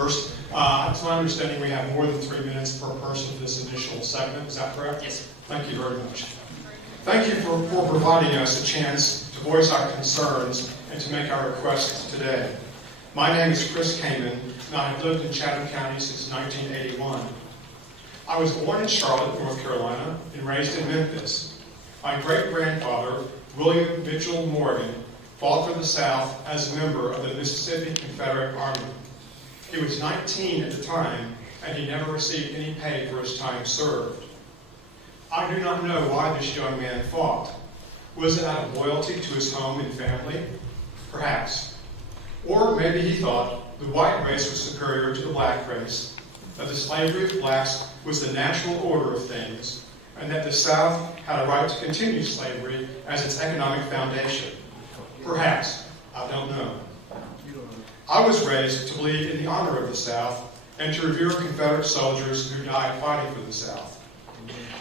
first. It's my understanding we have more than 3 minutes per person for this initial segment. Is that correct? Yes. Thank you very much. Thank you for providing us a chance to voice our concerns and to make our requests today. My name is Kaman, and I have lived in Chatham County since 1981. I was born in Charlotte, North Carolina, and raised in Memphis. My great-grandfather, William Mitchell Morgan, fought for the South as a member of the Mississippi Confederate Army. He was 19 at the time, and he never received any pay for his time served. I do not know why this young man fought. Was it out of loyalty to his home and family? Perhaps. Or maybe he thought the white race was superior to the black race, that the slavery of blacks was the natural order of things, and that the South had a right to continue slavery as its economic foundation. Perhaps. I don't know. I was raised to believe in the honor of the South and to revere Confederate soldiers who died fighting for the South.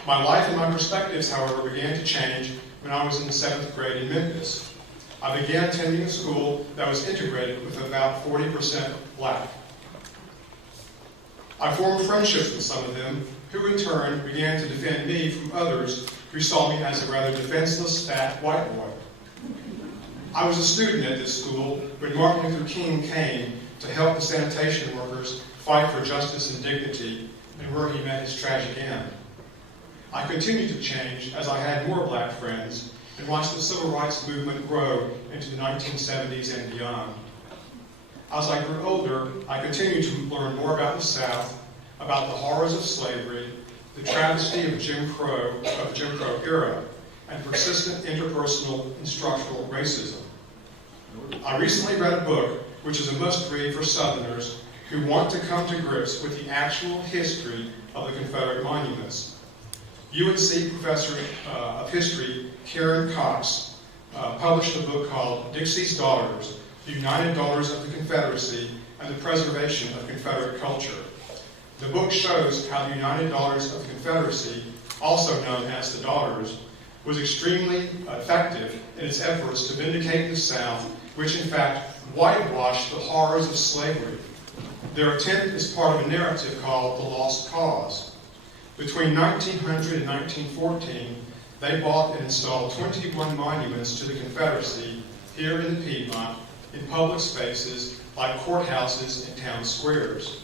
My life and my perspectives, however, began to change when I was in the 7th grade in Memphis. I began attending a school that was integrated with about 40% black. I formed friendships with some of them, who in turn began to defend me from others who saw me as a rather defenseless, fat white boy. I was a student at this school when Martin Luther King came to help the sanitation workers fight for justice and dignity, and where he met his tragic end. I continued to change as I had more black friends and watched the civil rights movement grow into the 1970s and beyond. As I grew older, I continued to learn more about the South, about the horrors of slavery, the travesty of Jim Crow era, and persistent interpersonal and structural racism. I recently read a book which is a must-read for Southerners who want to come to grips with the actual history of the Confederate monuments. UNC professor of history Karen Cox published a book called Dixie's Daughters, the United Daughters of the Confederacy and the Preservation of Confederate Culture. The book shows how the United Daughters of the Confederacy, also known as the Daughters, was extremely effective in its efforts to vindicate the South, which in fact whitewashed the horrors of slavery. Their attempt is part of a narrative called The Lost Cause. Between 1900 and 1914, they bought and installed 21 monuments to the Confederacy here in the Piedmont in public spaces like courthouses and town squares.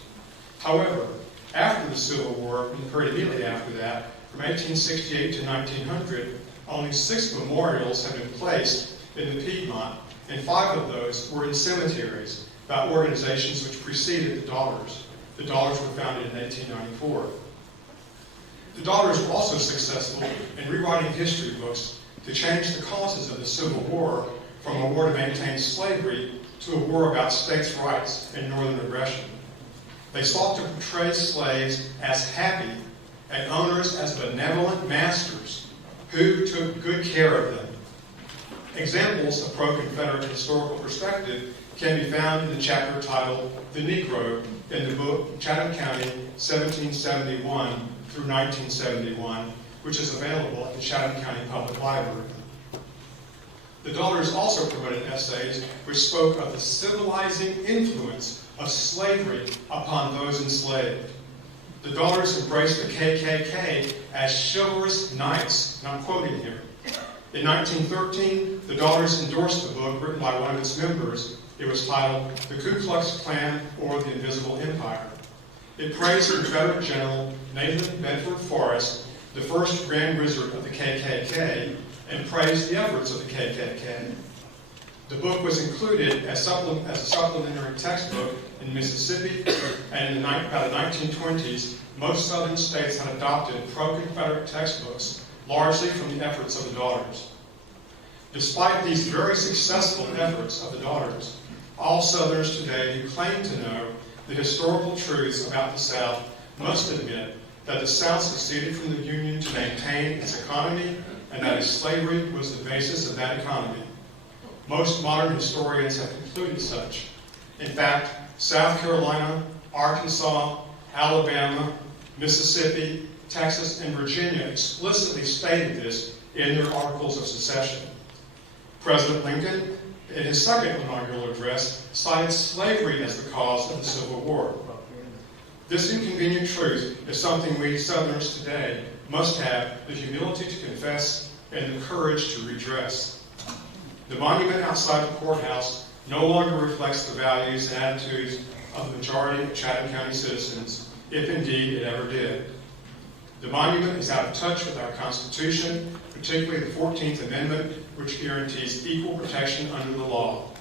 However, after the Civil War, and the period immediately after that, from 1868 to 1900, only 6 memorials have been placed in the Piedmont, and 5 of those were in cemeteries by organizations which preceded the Daughters. The Daughters were founded in 1894. The Daughters were also successful in rewriting history books to change the causes of the Civil War from a war to maintain slavery to a war about states' rights and northern aggression. They sought to portray slaves as happy and owners as benevolent masters who took good care of them. Examples of pro-Confederate historical perspective can be found in the chapter titled The Negro in the book Chatham County, 1771 through 1971, which is available at the Chatham County Public Library. The Daughters also promoted essays which spoke of the civilizing influence of slavery upon those enslaved. The Daughters embraced the KKK as chivalrous knights, and I'm quoting here. In 1913, the Daughters endorsed a book written by one of its members. It was titled The Ku Klux Klan or the Invisible Empire. It praised Confederate General Nathan Bedford Forrest, the first Grand Wizard of the KKK, and praised the efforts of the KKK. The book was included as a supplementary textbook in Mississippi, and by the 1920s, most southern states had adopted pro-Confederate textbooks, largely from the efforts of the Daughters. Despite these very successful efforts of the Daughters, all Southerners today who claim to know the historical truths about the South must admit that the South seceded from the Union to maintain its economy and that slavery was the basis of that economy. Most modern historians have concluded such. In fact, South Carolina, Arkansas, Alabama, Mississippi, Texas, and Virginia explicitly stated this in their Articles of Secession. President Lincoln, in his second inaugural address, cited slavery as the cause of the Civil War. This inconvenient truth is something we Southerners today must have the humility to confess and the courage to redress. The monument outside the courthouse no longer reflects the values and attitudes of the majority of Chatham County citizens, if indeed it ever did. The monument is out of touch with our Constitution, particularly the 14th Amendment, which guarantees equal protection under the law.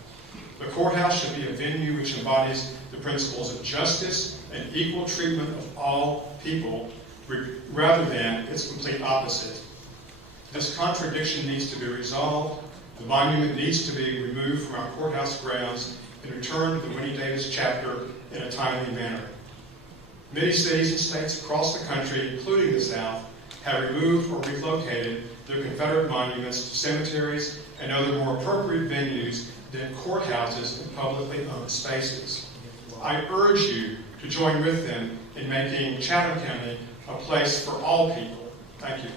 The courthouse should be a venue which embodies the principles of justice and equal treatment of all people, rather than its complete opposite. This contradiction needs to be resolved. The monument needs to be removed from our courthouse grounds and returned to the Winnie Davis chapter in a timely manner. Many cities and states across the country, including the South, have removed or relocated their Confederate monuments to cemeteries and other more appropriate venues than courthouses and publicly owned spaces. I urge you to join with them in making Chatham County a place for all people. Thank you.